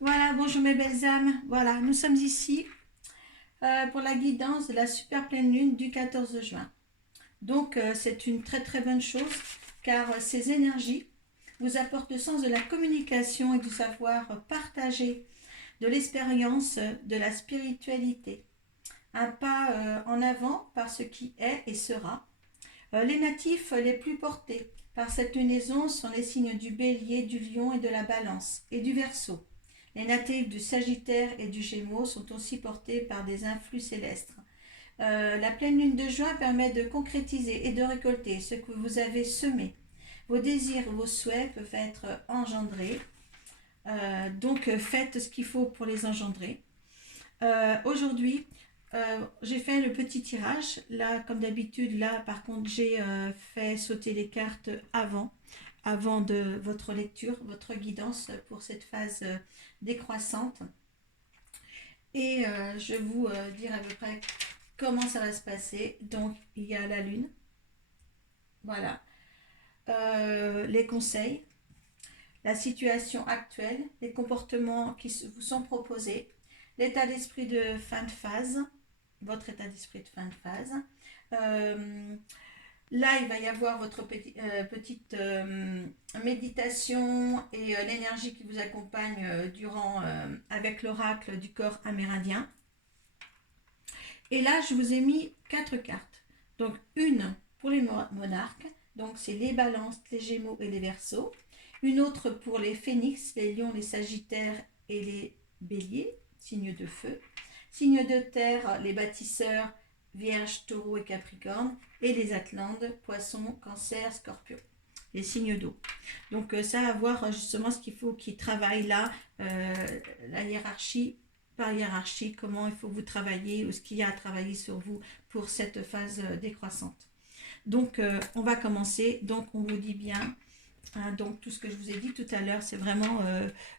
Voilà, bonjour mes belles âmes. Voilà, nous sommes ici pour la guidance de la super pleine lune du 14 juin. Donc, c'est une très très bonne chose car ces énergies vous apportent le sens de la communication et du savoir partager, de l'expérience, de la spiritualité. Un pas en avant par ce qui est et sera. Les natifs les plus portés par cette lunaison sont les signes du bélier, du lion et de la balance, et du verseau. Les natifs du sagittaire et du gémeaux sont aussi portés par des influx célestes. La pleine lune de juin permet de concrétiser et de récolter ce que vous avez semé. Vos désirs, vos souhaits peuvent être engendrés. Donc faites ce qu'il faut pour les engendrer. Aujourd'hui, j'ai fait le petit tirage. Là, comme d'habitude, là, par contre, j'ai fait sauter les cartes avant de votre lecture, votre guidance pour cette phase décroissante. Et je vais vous dire à peu près comment ça va se passer. Donc, il y a la lune. Voilà. Les conseils, la situation actuelle, les comportements qui vous sont proposés, l'état d'esprit de fin de phase, votre état d'esprit de fin de phase. Euh, Là, il va y avoir votre petite méditation et l'énergie qui vous accompagne durant avec l'oracle du corps amérindien. Et là, je vous ai mis quatre cartes. Donc, une pour les monarques, donc c'est les balances, les gémeaux et les verseaux. Une autre pour les phénix, les lions, les sagittaires et les béliers, signes de feu. Signes de terre, les bâtisseurs, vierge, taureau et capricorne. Et les atlantes, poissons, cancer, scorpion. Les signes d'eau. Donc ça, à voir justement ce qu'il faut qu'ils travaillent là, la hiérarchie par hiérarchie, comment il faut que vous travailler ou ce qu'il y a à travailler sur vous pour cette phase décroissante. Donc, on va commencer. Donc, on vous dit bien, hein, donc tout ce que je vous ai dit tout à l'heure, c'est vraiment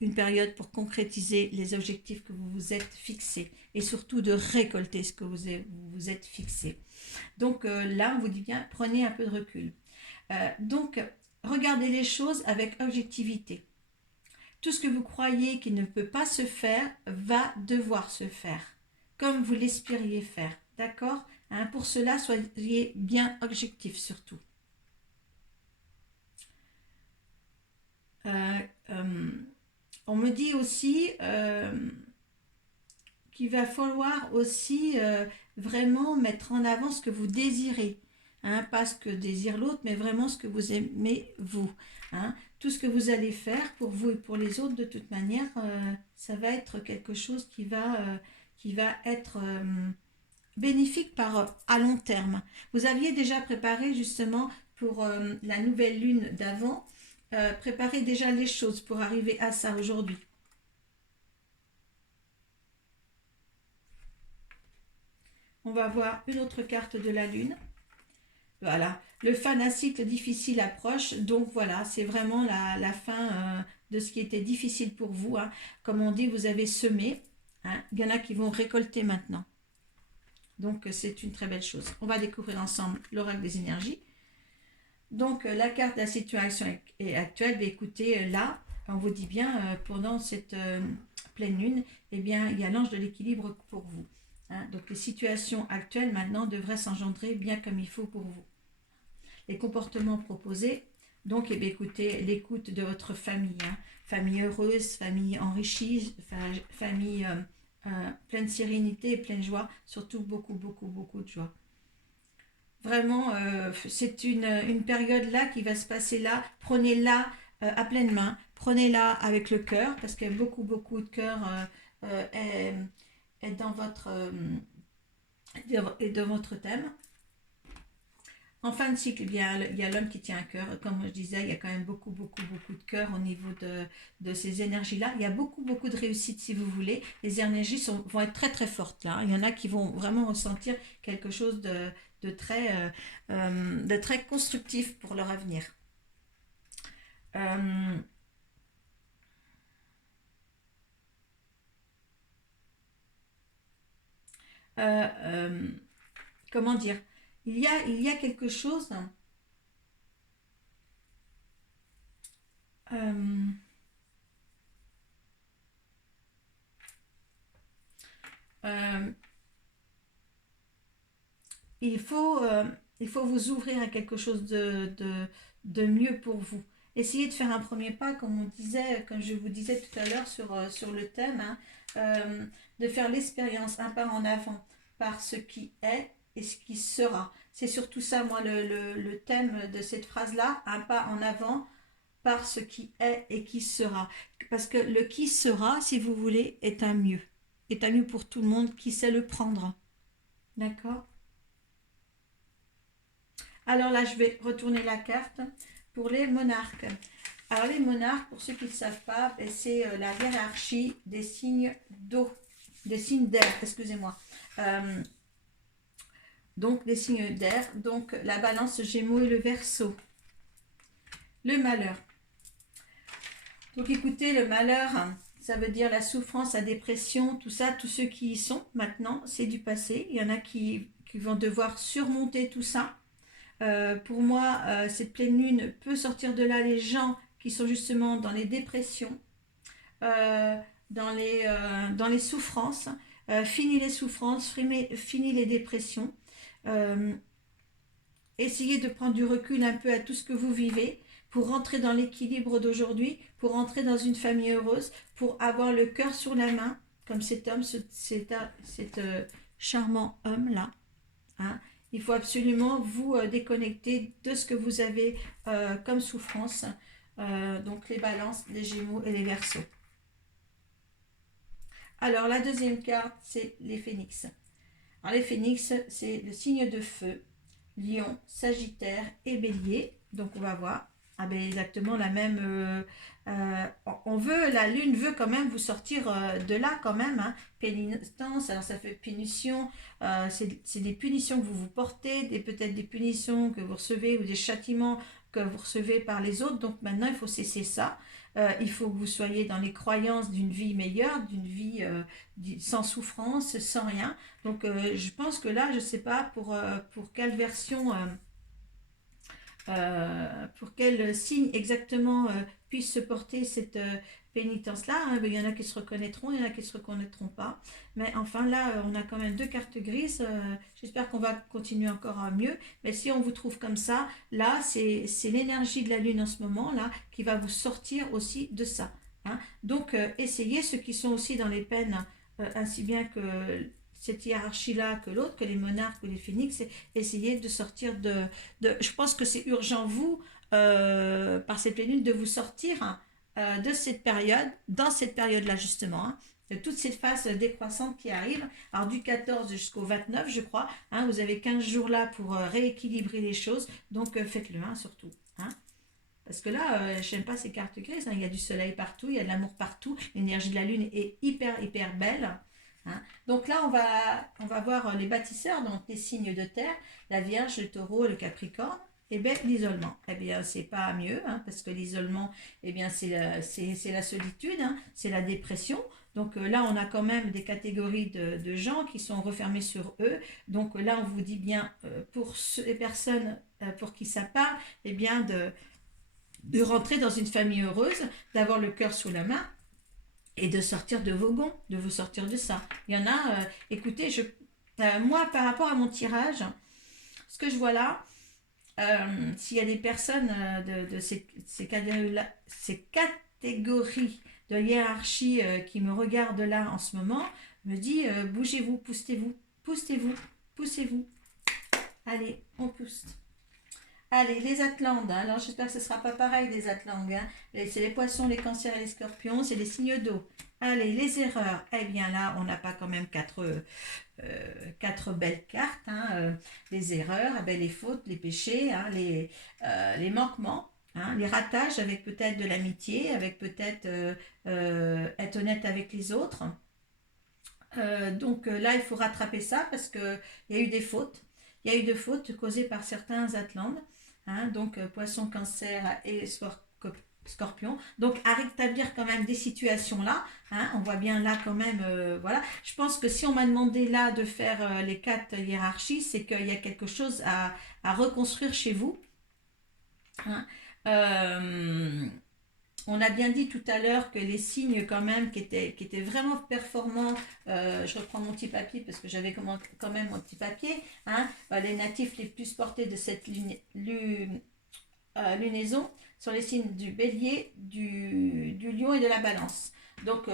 une période pour concrétiser les objectifs que vous vous êtes fixés et surtout de récolter ce que vous vous êtes fixé. Donc là, on vous dit bien, prenez un peu de recul. Donc, regardez les choses avec objectivité. Tout ce que vous croyez qui ne peut pas se faire va devoir se faire, comme vous l'espériez faire. D'accord, hein? Pour cela, soyez bien objectif surtout. Euh, euh, on me dit aussi qu'il va falloir aussi vraiment mettre en avant ce que vous désirez. Hein, pas ce que désire l'autre, mais vraiment ce que vous aimez vous. Hein. Tout ce que vous allez faire pour vous et pour les autres, de toute manière, ça va être quelque chose qui va être bénéfique à long terme. Vous aviez déjà préparé justement pour la nouvelle lune d'avant, préparé déjà les choses pour arriver à ça aujourd'hui. On va voir une autre carte de la lune. Voilà, le fin d'un cycle difficile approche, donc voilà, c'est vraiment la fin de ce qui était difficile pour vous. Hein. Comme on dit, vous avez semé, hein. Il y en a qui vont récolter maintenant. Donc c'est une très belle chose. On va découvrir ensemble l'oracle des énergies. Donc la carte de la situation est actuelle, mais écoutez, là, on vous dit bien, pendant cette pleine lune, eh bien, il y a l'ange de l'équilibre pour vous. Hein. Donc les situations actuelles maintenant devraient s'engendrer bien comme il faut pour vous. Les comportements proposés. Donc, eh bien, écoutez, l'écoute de votre famille, hein. Famille heureuse, famille enrichie, famille pleine de sérénité et pleine de joie, surtout beaucoup, beaucoup, beaucoup de joie. Vraiment, c'est une période là qui va se passer là. Prenez-la à pleine main, prenez-la avec le cœur, parce qu'il y a beaucoup, beaucoup de cœur est dans est dans votre thème. En fin de cycle, il y a l'homme qui tient un cœur. Comme je disais, il y a quand même beaucoup, beaucoup, beaucoup de cœur au niveau de ces énergies-là. Il y a beaucoup, beaucoup de réussite, si vous voulez. Les énergies vont être très, très fortes là. Il y en a qui vont vraiment ressentir quelque chose de très constructif pour leur avenir. Euh, euh, euh, Comment dire, il y a quelque chose. euh, euh, il faut, euh, il faut vous ouvrir à quelque chose de mieux pour vous. Essayez de faire un premier pas, comme on disait, comme je vous disais tout à l'heure sur le thème, hein, euh, de faire l'expérience, un pas en avant par ce qui est et ce qui sera. C'est surtout ça, moi, le thème de cette phrase-là, un pas en avant par ce qui est et qui sera. Parce que le qui sera, si vous voulez, est un mieux pour tout le monde qui sait le prendre. D'accord? Alors là, je vais retourner la carte pour les monarques. Alors les monarques, pour ceux qui ne savent pas, ben, c'est la hiérarchie des signes d'eau, des signes d'air, excusez-moi. Euh, donc des signes d'air, donc la balance, Gémeaux et le Verseau. Le malheur. Donc écoutez, le malheur, ça veut dire la souffrance, la dépression, tout ça, tous ceux qui y sont maintenant, c'est du passé. Il y en a qui vont devoir surmonter tout ça. Pour moi, cette pleine lune peut sortir de là les gens qui sont justement dans les dépressions, euh, dans les souffrances. Fini les souffrances, fini les dépressions. Euh, Essayez de prendre du recul un peu à tout ce que vous vivez pour rentrer dans l'équilibre d'aujourd'hui, pour rentrer dans une famille heureuse, pour avoir le cœur sur la main, comme cet homme, cet charmant homme-là. Hein. Il faut absolument vous déconnecter de ce que vous avez comme souffrance. Donc les balances, les gémeaux et les verseaux. Alors la deuxième carte, c'est les phénix. Alors les phénix, c'est le signe de feu, lion, sagittaire et bélier. Donc on va voir. Ah ben exactement la même. On veut, la lune veut quand même vous sortir de là quand même. Hein. Pénitence, alors ça fait punition. C'est des punitions que vous vous portez, peut-être des punitions que vous recevez ou des châtiments que vous recevez par les autres. Donc maintenant il faut cesser ça. Il faut que vous soyez dans les croyances d'une vie meilleure, d'une vie sans souffrance, sans rien. Donc je pense que là, je ne sais pas pour quelle version, pour quel signe exactement puisse se porter cette pénitence-là. Hein. Il y en a qui se reconnaîtront, il y en a qui ne se reconnaîtront pas. Mais enfin là, on a quand même deux cartes grises. J'espère qu'on va continuer encore à mieux. Mais si on vous trouve comme ça, là, c'est l'énergie de la Lune en ce moment, là, qui va vous sortir aussi de ça. Hein. Donc essayez, ceux qui sont aussi dans les peines, ainsi bien que cette hiérarchie-là que l'autre, que les monarques ou les phénix, essayez de sortir je pense que c'est urgent, vous, par ces pleines lunes, de vous sortir de cette période, dans cette période-là justement, hein, de toute cette phase décroissante qui arrive. Alors du 14 jusqu'au 29, je crois, hein, vous avez 15 jours là pour rééquilibrer les choses, donc faites-le, hein, surtout. Hein. Parce que là, je n'aime pas ces cartes grises, hein, il y a du soleil partout, il y a de l'amour partout, l'énergie de la lune est hyper, hyper belle. Hein. Donc là, on va voir les bâtisseurs, donc les signes de terre, la Vierge, le Taureau, le Capricorne. Et bien l'isolement, eh bien c'est pas mieux, hein, parce que l'isolement, eh bien c'est la solitude, hein, c'est la dépression. Donc là, on a quand même des catégories de gens qui sont refermés sur eux. Donc là, on vous dit bien, pour les personnes pour qui ça parle, eh bien de rentrer dans une famille heureuse, d'avoir le cœur sous la main, et de sortir de vos gonds, de vous sortir de ça. Il y en a, écoutez, moi par rapport à mon tirage, ce que je vois là, s'il y a des personnes de ces catégories de hiérarchie qui me regardent là en ce moment, me dit bougez-vous, poussez-vous, poussez-vous, poussez-vous. Allez, on pousse. Allez, les Atlantes. Hein. Alors, j'espère que ce ne sera pas pareil des Atlantes. Hein. C'est les poissons, les cancers et les scorpions. C'est les signes d'eau. Allez, les erreurs. Eh bien là, on n'a pas quand même quatre belles cartes. Hein. Les erreurs, eh bien, les fautes, les péchés, hein, les manquements. Hein, les ratages avec peut-être de l'amitié, avec peut-être être honnête avec les autres. Donc là, il faut rattraper ça parce qu'il y a eu des fautes. Il y a eu des fautes causées par certains Atlantes. Hein, donc poisson, cancer et scorpion. Donc à rétablir quand même des situations là. Hein, on voit bien là quand même, voilà. Je pense que si on m'a demandé là de faire les 4 hiérarchies, c'est qu'il y a quelque chose à reconstruire chez vous. Hein. On a bien dit tout à l'heure que les signes quand même qui étaient vraiment performants, je reprends mon petit papier parce que j'avais quand même mon petit papier, hein, les natifs les plus portés de cette lunaison sont les signes du bélier, du lion et de la balance. Donc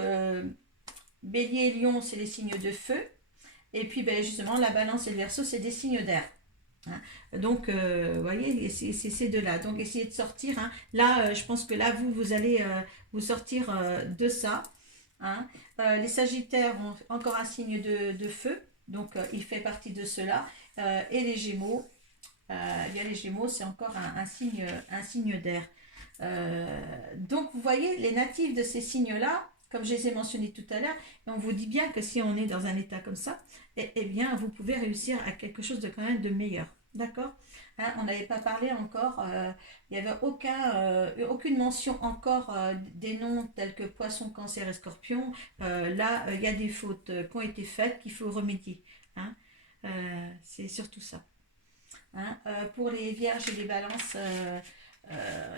bélier et lion, c'est les signes de feu, et puis ben, justement la balance et le verseau, c'est des signes d'air. Hein. Donc, vous voyez, c'est ces deux-là. Donc, essayez de sortir. Hein. Là, je pense que là, vous allez vous sortir de ça. Hein. Les Sagittaires ont encore un signe de feu. Donc, il fait partie de cela. Et les Gémeaux, bien les Gémeaux, c'est encore un signe d'air. Donc, vous voyez, les natifs de ces signes-là, comme je les ai mentionnés tout à l'heure, on vous dit bien que si on est dans un état comme ça, eh bien, vous pouvez réussir à quelque chose de quand même de meilleur. D'accord. Hein, on n'avait pas parlé encore, il n'y avait aucune mention encore des noms tels que poisson, cancer et scorpion. Là, il y a des fautes qui ont été faites qu'il faut remédier. Hein. C'est surtout ça. Hein. Pour les vierges et les balances,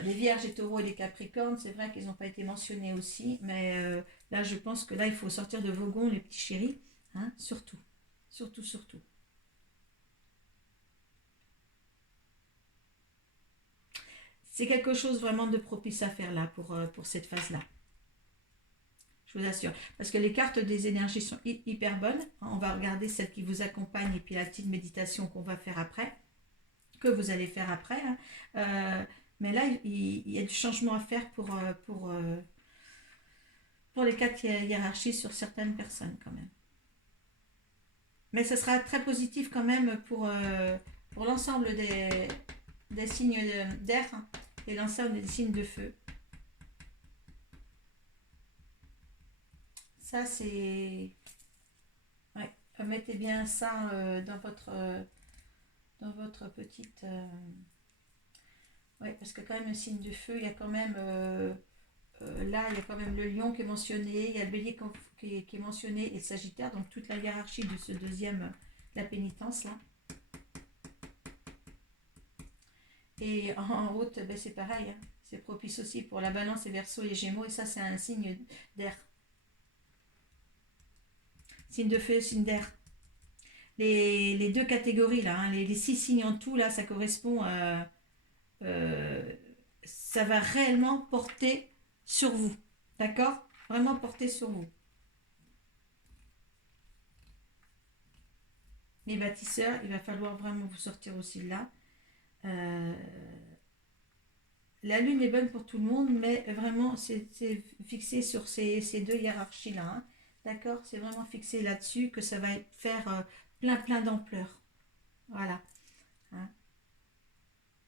les vierges, les taureaux et les capricornes, c'est vrai qu'ils n'ont pas été mentionnés aussi, mais là, je pense que là, il faut sortir de vos gonds, les petits chéris. Hein, surtout, surtout, surtout. C'est quelque chose vraiment de propice à faire là pour cette phase-là. Je vous assure. Parce que les cartes des énergies sont hyper bonnes. On va regarder celle qui vous accompagne et puis la petite méditation qu'on va faire après, que vous allez faire après. Hein. Mais là, il y a du changement à faire pour les quatre hiérarchies sur certaines personnes quand même. Mais ce sera très positif quand même pour l'ensemble des signes d'air et l'ensemble des signes de feu. Ça, c'est... Ouais, mettez bien ça dans votre petite... Ouais, parce que quand même, un signe de feu, il y a quand même... là, il y a quand même le lion qui est mentionné, il y a le bélier qui est mentionné et le sagittaire, donc toute la hiérarchie de ce deuxième, la pénitence, là. Et en haute, ben, c'est pareil, hein. C'est propice aussi pour la balance et verseau et gémeaux, et ça, c'est un signe d'air. Signe de feu, signe d'air. Les deux catégories, là, hein, les 6 signes en tout, là, ça correspond à... ça va réellement porter sur vous. D'accord. Vraiment porter sur vous. Les bâtisseurs, il va falloir vraiment vous sortir aussi de là. La lune est bonne pour tout le monde, mais vraiment, c'est fixé sur ces deux hiérarchies-là. Hein. D'accord. C'est vraiment fixé là-dessus que ça va faire plein d'ampleur. Voilà. Hein.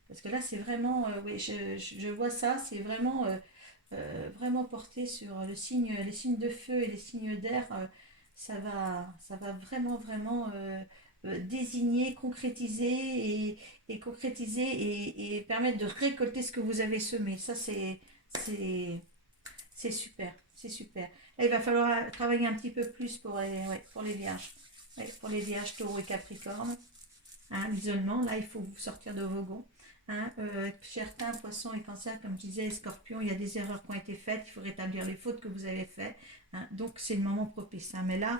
Parce que là, c'est vraiment, oui, je vois ça, c'est vraiment, vraiment porté sur les signes de feu et les signes d'air. Ça va vraiment désigner, concrétiser et concrétiser et permettre de récolter ce que vous avez semé. Ça, c'est, c'est super, c'est super. Et il va falloir travailler un petit peu plus pour les vierges. Ouais, pour les vierges, taureaux et capricornes. Hein, l'isolement, là, il faut vous sortir de vos gonds. Hein, certains poissons et cancers, comme je disais, scorpions, il y a des erreurs qui ont été faites, il faut rétablir les fautes que vous avez faites. Hein, donc, c'est le moment propice. Hein, mais là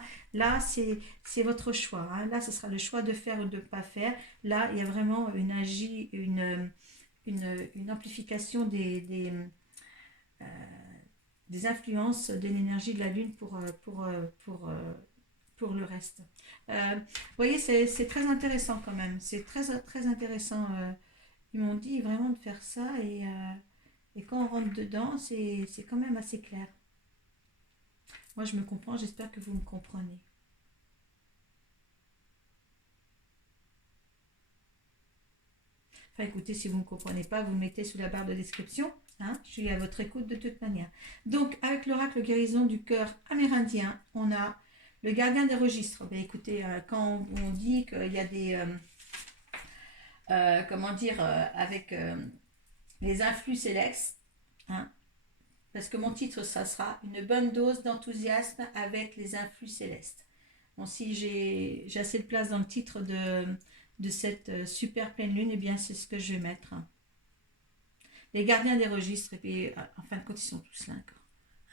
c'est votre choix. Hein, là, ce sera le choix de faire ou de ne pas faire. Là, il y a vraiment une amplification euh, des influences de l'énergie de la Lune pour le reste. Vous voyez, c'est très intéressant quand même. C'est très intéressant. Ils m'ont dit vraiment de faire ça et quand on rentre dedans, c'est quand même assez clair. Moi, je me comprends, j'espère que vous me comprenez. Enfin, écoutez, si vous ne me comprenez pas, vous me mettez sous la barre de description. Hein, je suis à votre écoute de toute manière. Donc, avec l'oracle guérison du cœur amérindien, on a le gardien des registres. Ben, écoutez, quand on dit qu'il y a des... comment dire, avec les influx célestes, hein, parce que mon titre, ça sera une bonne dose d'enthousiasme avec les influx célestes. Bon, si j'ai assez de place dans le titre de cette super pleine lune, eh bien, c'est ce que je vais mettre. Hein. Les gardiens des registres, et puis en fin de compte, ils sont tous là encore.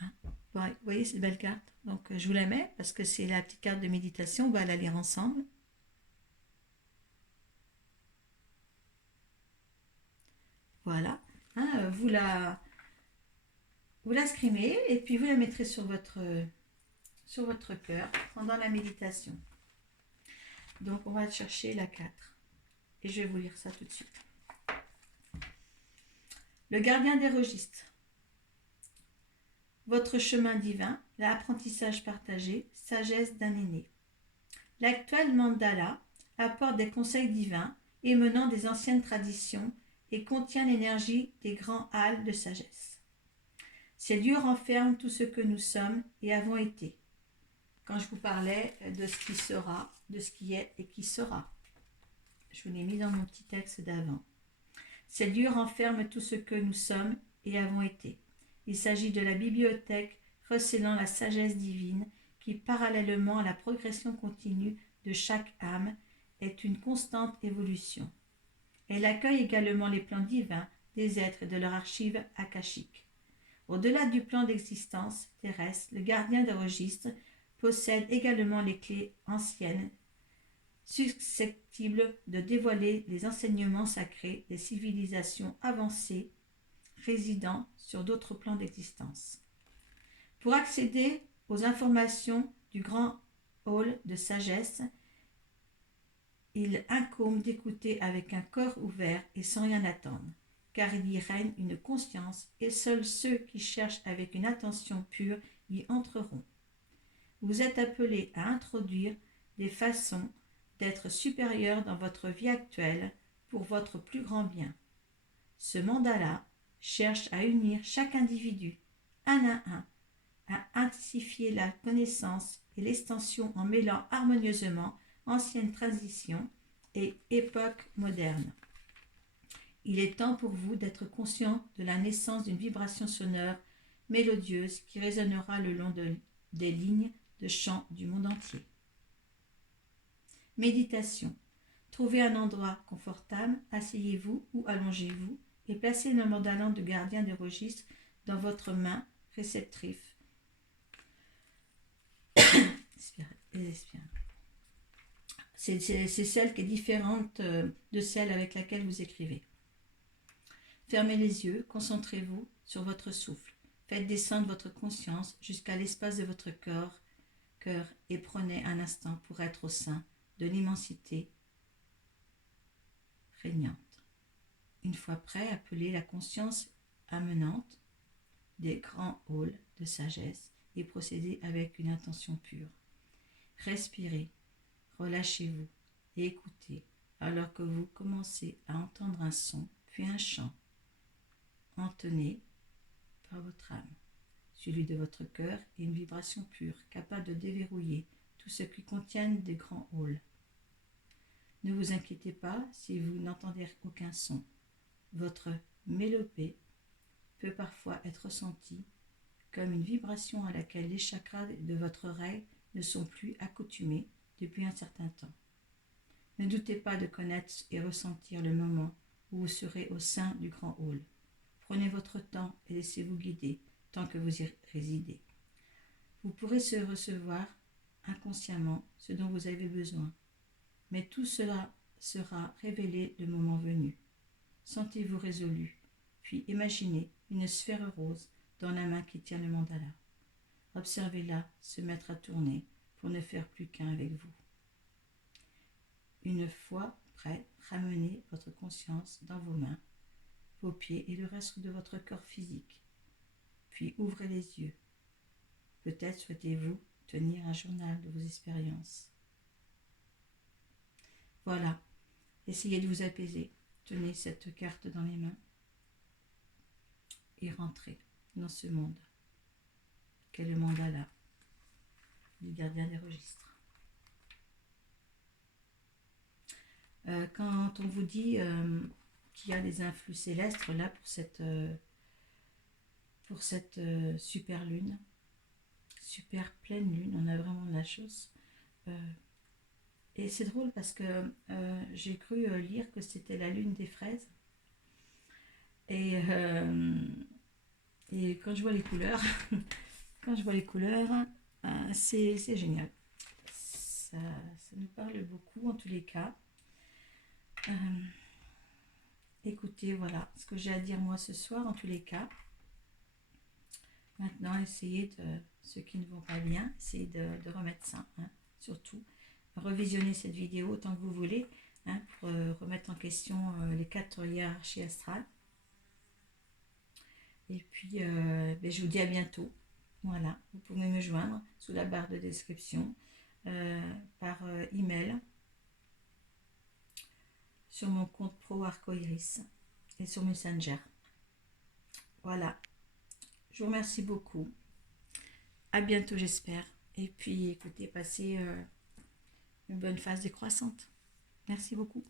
Hein. Ouais, vous voyez cette belle carte. Donc je vous la mets parce que c'est la petite carte de méditation. On va la lire ensemble. Voilà. Hein, vous la scrimez et puis vous la mettrez sur votre cœur pendant la méditation. Donc on va chercher la 4. Et je vais vous lire ça tout de suite. Le gardien des registres. Votre chemin divin, l'apprentissage partagé, sagesse d'un aîné. L'actuel mandala apporte des conseils divins émanant des anciennes traditions et contient l'énergie des grands halles de sagesse. Ces lieux renferment tout ce que nous sommes et avons été. Quand je vous parlais de ce qui sera, de ce qui est et qui sera. Je vous l'ai mis dans mon petit texte d'avant. Ces lieux renferment tout ce que nous sommes et avons été. Il s'agit de la bibliothèque recélant la sagesse divine qui, parallèlement à la progression continue de chaque âme, est une constante évolution. Elle accueille également les plans divins des êtres et de leur archive akashique. Au-delà du plan d'existence terrestre, le gardien des registres possède également les clés anciennes susceptibles de dévoiler les enseignements sacrés des civilisations avancées résidant sur d'autres plans d'existence. Pour accéder aux informations du grand hall de sagesse, il incombe d'écouter avec un cœur ouvert et sans rien attendre, car il y règne une conscience et seuls ceux qui cherchent avec une attention pure y entreront. Vous êtes appelés à introduire des façons d'être supérieurs dans votre vie actuelle pour votre plus grand bien. Ce mandala cherche à unir chaque individu, un à un, à intensifier la connaissance et l'extension en mêlant harmonieusement ancienne tradition et époque moderne. Il est temps pour vous d'être conscient de la naissance d'une vibration sonore mélodieuse qui résonnera le long des lignes de chant du monde entier. Méditation. Trouvez un endroit confortable, asseyez-vous ou allongez-vous et placez le mandala de gardien des registres dans votre main réceptrice. C'est celle qui est différente de celle avec laquelle vous écrivez. Fermez les yeux, concentrez-vous sur votre souffle. Faites descendre votre conscience jusqu'à l'espace de votre cœur et prenez un instant pour être au sein de l'immensité régnante. Une fois prêt, appelez la conscience amenante des grands halls de sagesse et procédez avec une intention pure. Respirez, relâchez-vous et écoutez alors que vous commencez à entendre un son, puis un chant, entonné par votre âme, celui de votre cœur et une vibration pure, capable de déverrouiller tout ce qui contient des grands halls. Ne vous inquiétez pas si vous n'entendez aucun son. Votre mélopée peut parfois être ressentie comme une vibration à laquelle les chakras de votre oreille ne sont plus accoutumés depuis un certain temps. Ne doutez pas de connaître et ressentir le moment où vous serez au sein du grand hall. Prenez votre temps et laissez-vous guider tant que vous y résidez. Vous pourrez se recevoir inconsciemment ce dont vous avez besoin, mais tout cela sera révélé le moment venu. Sentez-vous résolu, puis imaginez une sphère rose dans la main qui tient le mandala. Observez-la se mettre à tourner pour ne faire plus qu'un avec vous. Une fois prêt, ramenez votre conscience dans vos mains, vos pieds et le reste de votre corps physique. Puis ouvrez les yeux. Peut-être souhaitez-vous tenir un journal de vos expériences. Voilà, essayez de vous apaiser. Tenez cette carte dans les mains et rentrez dans ce monde qu'est le mandala du gardien des registres. Quand on vous dit qu'il y a des influx célestes là pour cette super lune, super pleine lune, on a vraiment de la chance. Et c'est drôle parce que j'ai cru lire que c'était la lune des fraises. Et quand je vois les couleurs, quand je vois les couleurs, c'est génial. Ça nous parle beaucoup en tous les cas. Euh, Écoutez, voilà ce que j'ai à dire moi ce soir en tous les cas. Maintenant, essayez de, ceux qui ne vont pas bien, essayez de remettre ça, hein, surtout. Revisionner cette vidéo autant que vous voulez, hein, pour remettre en question les 4 hiérarchies astrales. Et puis, je vous dis à bientôt. Voilà, vous pouvez me joindre sous la barre de description, par email, sur mon compte pro Arcoiris et sur Messenger. Voilà, je vous remercie beaucoup. À bientôt, j'espère. Et puis, écoutez, passez une bonne phase décroissante. Merci beaucoup.